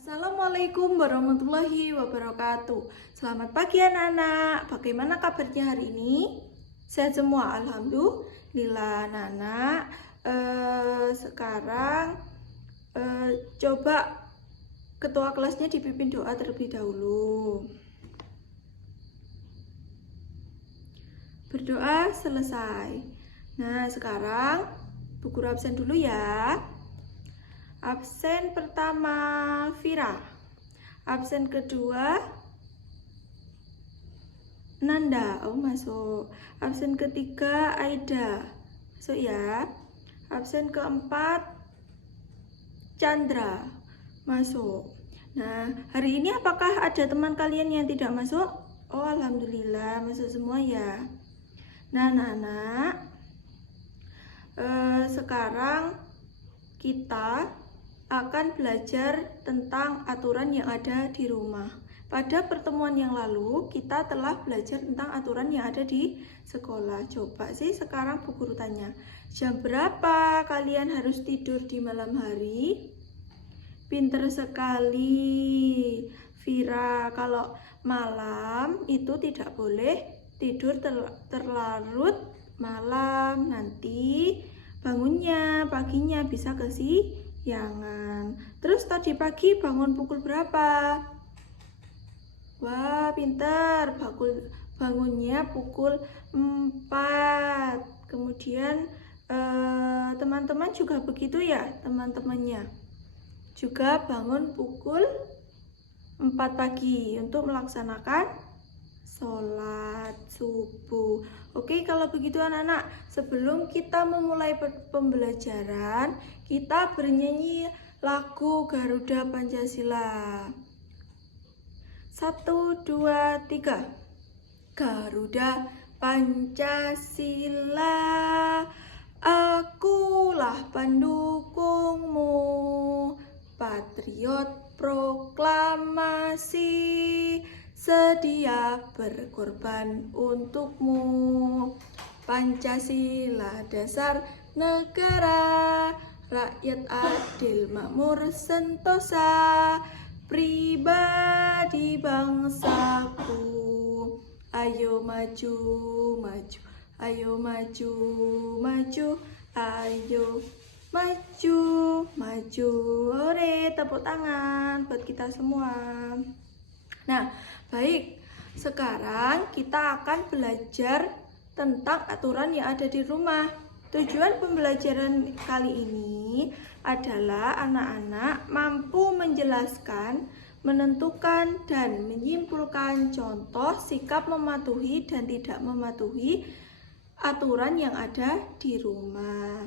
Assalamualaikum warahmatullahi wabarakatuh. Selamat pagi anak-anak. Bagaimana kabarnya hari ini? Sehat semua? Alhamdulillah anak-anak. Sekarang coba ketua kelasnya dipimpin doa terlebih dahulu. Berdoa selesai. Nah, sekarang Bu Guru absen dulu ya. Absen pertama Vira, absen kedua Nanda, masuk. Absen ketiga Aida, masuk ya. Absen keempat Chandra, masuk. Nah, hari ini apakah ada teman kalian yang tidak masuk? Oh, alhamdulillah masuk semua ya. Nah, anak-anak, sekarang kita akan belajar tentang aturan yang ada di rumah. Pada pertemuan yang lalu, kita telah belajar tentang aturan yang ada di sekolah. Coba sih sekarang Bu Guru tanya, jam berapa kalian harus tidur di malam hari? Pinter sekali, Vira. Kalau malam itu tidak boleh tidur terlarut malam. Nanti bangunnya paginya bisa kesiangan. Terus tadi pagi bangun pukul berapa? Wah, pintar. Bangunnya pukul 4. Kemudian teman-teman juga begitu ya, teman-temannya juga bangun pukul 4 pagi untuk melaksanakan sholat subuh. Oke, kalau begitu anak-anak, sebelum kita memulai pembelajaran, kita bernyanyi lagu Garuda Pancasila. 1, 2, 3. Garuda Pancasila, akulah pendukungmu, patriot proklamasi, sedia berkorban untukmu. Pancasila dasar negara, rakyat adil makmur sentosa, pribadi bangsaku. Ayo maju, maju, ayo maju, maju, ayo maju, maju. Ore, tepuk tangan buat kita semua. Nah, baik, sekarang kita akan belajar tentang aturan yang ada di rumah. Tujuan pembelajaran kali ini adalah anak-anak mampu menjelaskan, menentukan, dan menyimpulkan contoh sikap mematuhi dan tidak mematuhi aturan yang ada di rumah.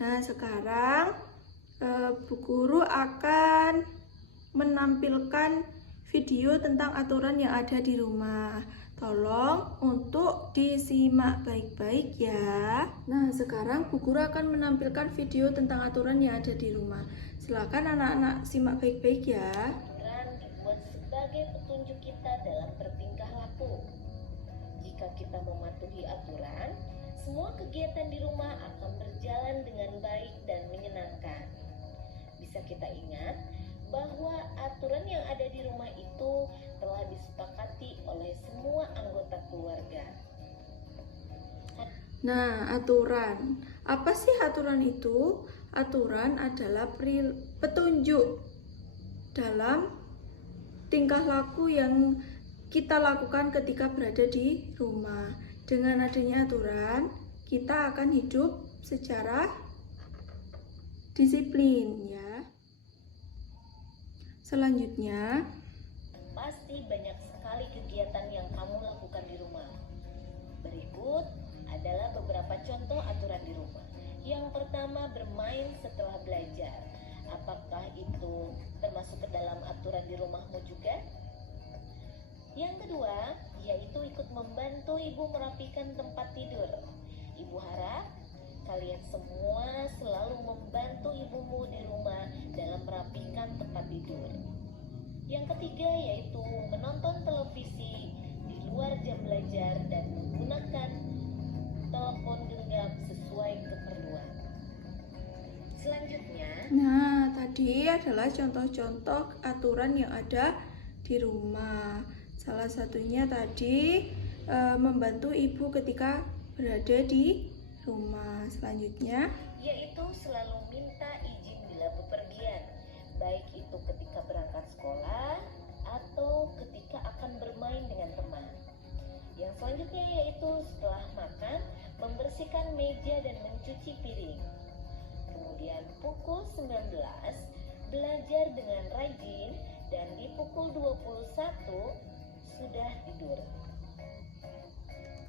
Nah, sekarang Bu Guru akan menampilkan video tentang aturan yang ada di rumah. Tolong untuk disimak baik-baik ya. Nah, sekarang Bu Guru akan menampilkan video tentang aturan yang ada di rumah. Silakan anak-anak simak baik-baik ya. Aturan dibuat sebagai petunjuk kita dalam bertingkah laku. Jika kita mematuhi aturan, semua kegiatan di rumah akan berjalan dengan baik dan menyenangkan. Bisa kita ingat bahwa aturan yang ada di rumah itu telah disepakati oleh semua anggota keluarga. Nah, aturan. Apa sih aturan itu? Aturan adalah petunjuk dalam tingkah laku yang kita lakukan ketika berada di rumah. Dengan adanya aturan, kita akan hidup secara disiplin ya. Selanjutnya, Pasti banyak sekali kegiatan yang kamu lakukan di rumah. Berikut adalah beberapa contoh aturan di rumah. Yang pertama, bermain setelah belajar. Apakah itu termasuk ke dalam aturan di rumahmu juga? Yang kedua, yaitu ikut membantu ibu merapikan tempat tidur. Ibu harap kalian semua selalu membantu ibumu di rumah dalam merapikan tempat tidur. Yang ketiga yaitu menonton televisi di luar jam belajar dan menggunakan telepon genggam sesuai keperluan. Selanjutnya, tadi adalah contoh-contoh aturan yang ada di rumah. Salah satunya tadi membantu ibu ketika berada di rumah. Selanjutnya yaitu selalu minta izin bila bepergian, baik itu ketika berangkat sekolah atau ketika akan bermain dengan teman. Yang selanjutnya yaitu setelah makan, membersihkan meja dan mencuci piring. Kemudian pukul 19, belajar dengan rajin, dan di pukul 21 sudah tidur.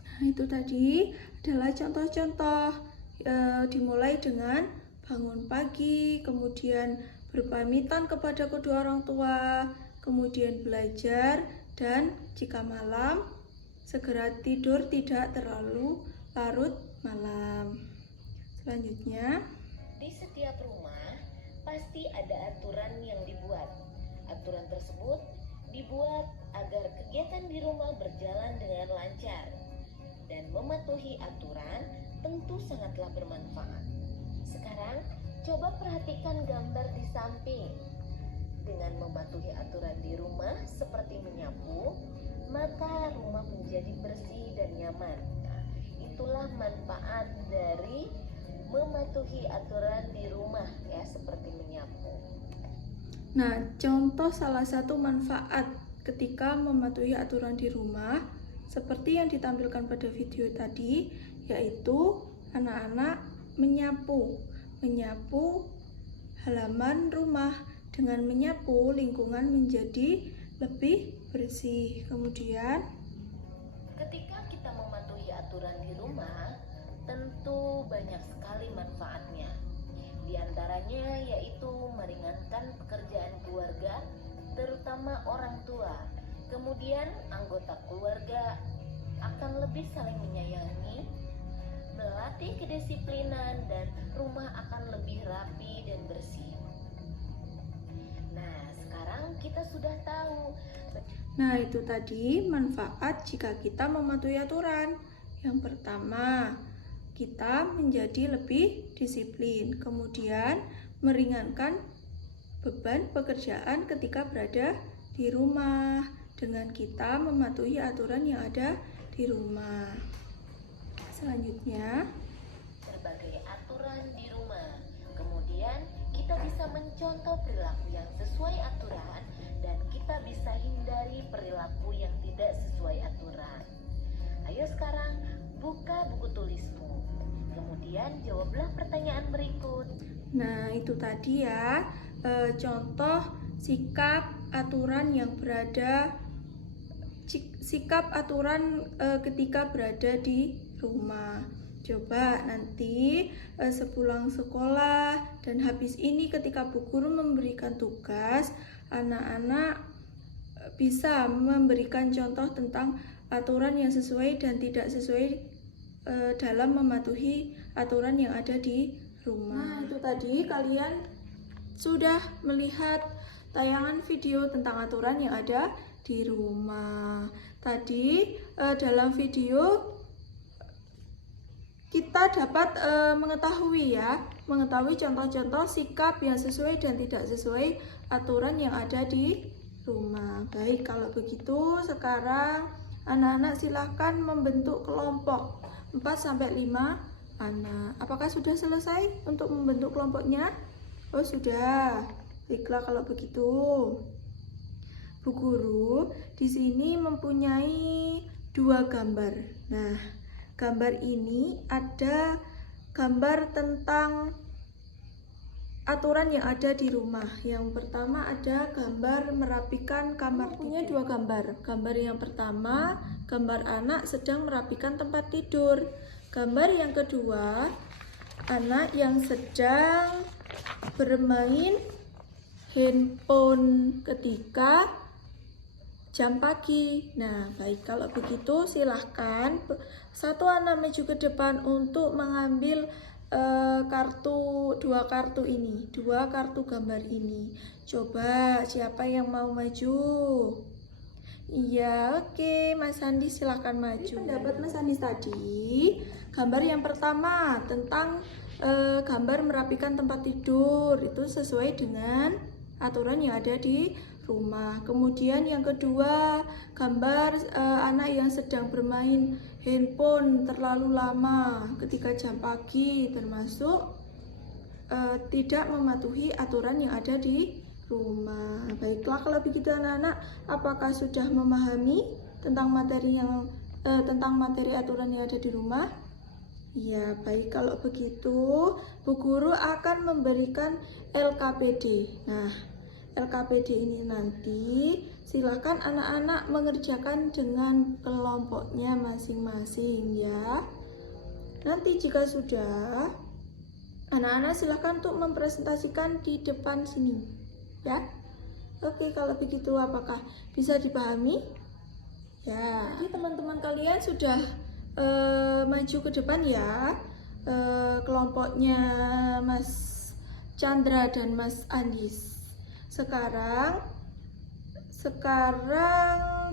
Nah, itu tadi adalah contoh-contoh dimulai dengan bangun pagi, kemudian berpamitan kepada kedua orang tua, kemudian belajar, dan jika malam segera tidur tidak terlalu larut malam. Selanjutnya, di setiap rumah pasti ada aturan yang dibuat. Aturan tersebut dibuat agar kegiatan di rumah berjalan dengan lancar. Dan mematuhi aturan tentu sangatlah bermanfaat. Sekarang coba perhatikan gambar di samping. Dengan mematuhi aturan di rumah seperti menyapu, maka rumah menjadi bersih dan nyaman. Nah, itulah manfaat dari mematuhi aturan di rumah, ya, seperti menyapu. nah, contoh salah satu manfaat ketika mematuhi aturan di rumah seperti yang ditampilkan pada video tadi, yaitu anak-anak menyapu halaman rumah. Dengan menyapu, lingkungan menjadi lebih bersih. Kemudian, ketika kita mematuhi aturan di rumah, tentu banyak sekali manfaatnya. Di antaranya yaitu meringankan pekerjaan keluarga, terutama orang tua. Kemudian anggota keluarga akan lebih saling menyayangi, melatih kedisiplinan, dan rumah akan lebih rapi dan bersih. Nah, sekarang kita sudah tahu. nah itu tadi manfaat jika kita mematuhi aturan. Yang pertama, kita menjadi lebih disiplin. Kemudian, meringankan beban pekerjaan ketika berada di rumah dengan kita mematuhi aturan yang ada di rumah. Selanjutnya, Berbagai aturan di rumah. Kemudian kita bisa mencontoh perilaku yang sesuai aturan dan kita bisa hindari perilaku yang tidak sesuai aturan. Ayo sekarang buka buku tulismu. Kemudian jawablah pertanyaan berikut. nah itu tadi ya contoh sikap aturan yang berada sikap aturan ketika berada di rumah. Coba nanti sepulang sekolah dan habis ini ketika Bu Guru memberikan tugas, anak-anak bisa memberikan contoh tentang aturan yang sesuai dan tidak sesuai dalam mematuhi aturan yang ada di rumah. Nah, itu tadi kalian sudah melihat tayangan video tentang aturan yang ada di rumah. Tadi dalam video kita dapat mengetahui contoh-contoh sikap yang sesuai dan tidak sesuai aturan yang ada di rumah. Baik, kalau begitu sekarang anak-anak silahkan membentuk kelompok 4-5 anak. Apakah sudah selesai untuk membentuk kelompoknya? Oh, sudah. Baiklah kalau begitu. Bu Guru di sini mempunyai 2 gambar. Nah, gambar ini ada gambar tentang aturan yang ada di rumah. Yang pertama ada gambar merapikan kamar. Punya 2 gambar. Gambar yang pertama, gambar anak sedang merapikan tempat tidur. Gambar yang kedua, anak yang sedang bermain handphone ketika jam pagi. Nah, baik, kalau begitu silahkan satu anak maju ke depan untuk mengambil dua kartu gambar ini. Coba siapa yang mau maju? Iya, oke, Mas Andi silahkan maju. Pendapat Mas Andi tadi, gambar yang pertama tentang gambar merapikan tempat tidur, itu sesuai dengan aturan yang ada di rumah. Kemudian yang kedua, gambar anak yang sedang bermain handphone terlalu lama ketika jam pagi, termasuk tidak mematuhi aturan yang ada di rumah. Baiklah, kalau begitu anak-anak, apakah sudah memahami tentang materi aturan yang ada di rumah? Ya, baik. Kalau begitu, Bu Guru akan memberikan LKPD. Nah, LKPD ini nanti silakan anak-anak mengerjakan dengan kelompoknya masing-masing ya. Nanti jika sudah, anak-anak silakan untuk mempresentasikan di depan sini ya. Oke, kalau begitu apakah bisa dipahami? Ya, jadi teman-teman kalian sudah maju ke depan ya, kelompoknya Mas Chandra dan Mas Andis. Sekarang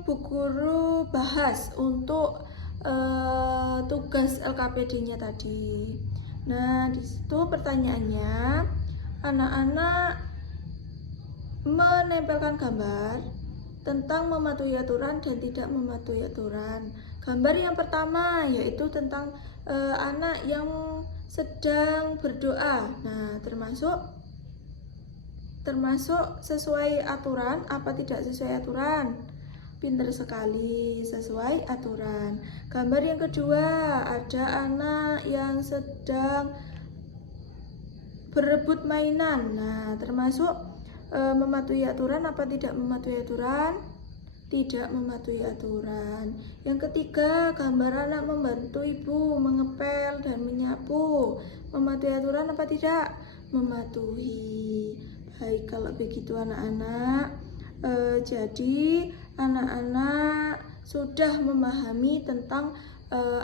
Bu Guru bahas untuk tugas LKPD-nya tadi. Nah, di situ pertanyaannya, anak-anak menempelkan gambar tentang mematuhi aturan dan tidak mematuhi aturan. Gambar yang pertama yaitu tentang anak yang sedang berdoa. Nah, termasuk sesuai aturan apa tidak sesuai aturan? Pinter sekali, sesuai aturan. Gambar yang kedua, ada anak yang sedang berebut mainan. Nah, termasuk mematuhi aturan apa tidak mematuhi aturan? Tidak mematuhi aturan. Yang ketiga, gambar anak membantu ibu mengepel dan menyapu. Mematuhi aturan apa tidak? Mematuhi. Baik, kalau begitu anak-anak, jadi anak-anak sudah memahami tentang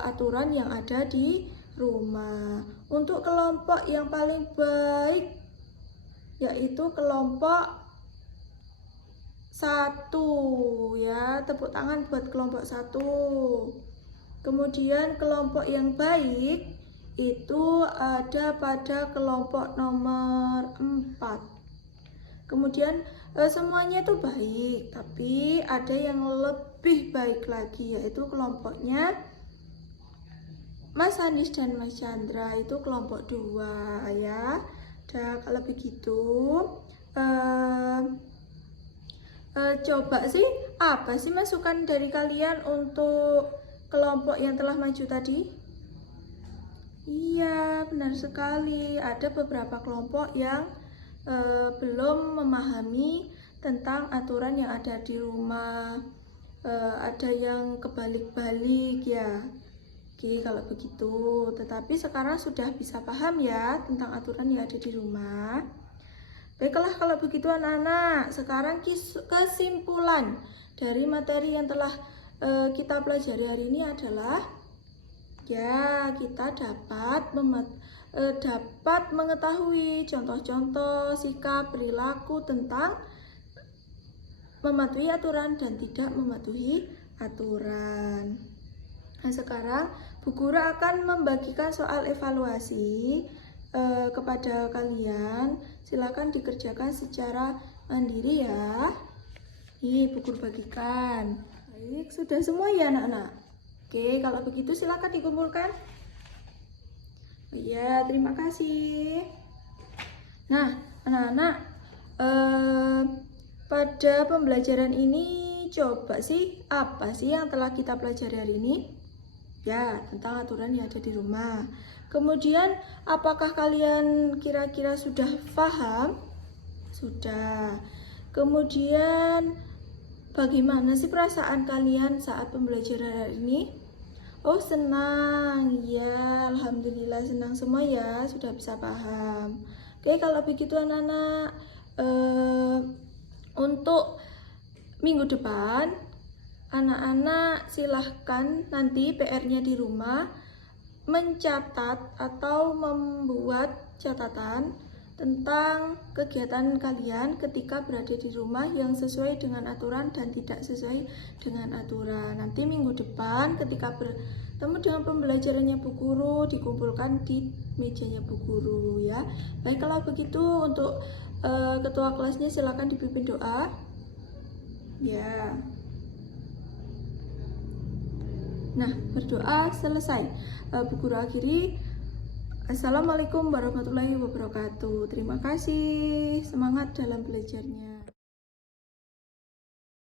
aturan yang ada di rumah. Untuk kelompok yang paling baik yaitu kelompok 1 ya, tepuk tangan buat kelompok 1. Kemudian kelompok yang baik itu ada pada kelompok nomor 4. Kemudian semuanya itu baik, tapi ada yang lebih baik lagi, yaitu kelompoknya Mas Andis dan Mas Chandra, itu kelompok 2 ya. Dan kalau begitu coba sih, apa sih masukan dari kalian untuk kelompok yang telah maju tadi? Iya, benar sekali. Ada beberapa kelompok yang belum memahami tentang aturan yang ada di rumah. Ada yang kebalik-balik ya. Oke, kalau begitu. Tetapi sekarang sudah bisa paham ya tentang aturan yang ada di rumah. Baiklah, kalau begitu anak-anak, sekarang kesimpulan dari materi yang telah kita pelajari hari ini adalah ya, kita dapat mengetahui contoh-contoh sikap perilaku tentang mematuhi aturan dan tidak mematuhi aturan. Nah, sekarang Bu Guru akan membagikan soal evaluasi kepada kalian. Silakan dikerjakan secara mandiri ya. Nih, Bu Guru bagikan. Baik, sudah semua ya anak-anak? Oke, kalau begitu silakan dikumpulkan. Ya, terima kasih. Nah, anak-anak, pada pembelajaran ini coba sih apa sih yang telah kita pelajari hari ini? Ya, tentang aturan yang ada di rumah. Kemudian, apakah kalian kira-kira sudah paham? Sudah. Kemudian, bagaimana sih perasaan kalian saat pembelajaran hari ini? Oh, senang. Ya, alhamdulillah senang semua ya, sudah bisa paham. Oke, kalau begitu anak-anak, untuk minggu depan, anak-anak silahkan nanti PR-nya di rumah mencatat atau membuat catatan tentang kegiatan kalian ketika berada di rumah yang sesuai dengan aturan dan tidak sesuai dengan aturan. Nanti minggu depan ketika bertemu dengan pembelajarannya Bu Guru, dikumpulkan di mejanya Bu Guru ya. Baik, kalau begitu untuk ketua kelasnya silakan dipimpin doa. Ya. Nah, berdoa selesai. Bu Guru akhiri. Assalamualaikum warahmatullahi wabarakatuh. Terima kasih. Semangat dalam belajarnya.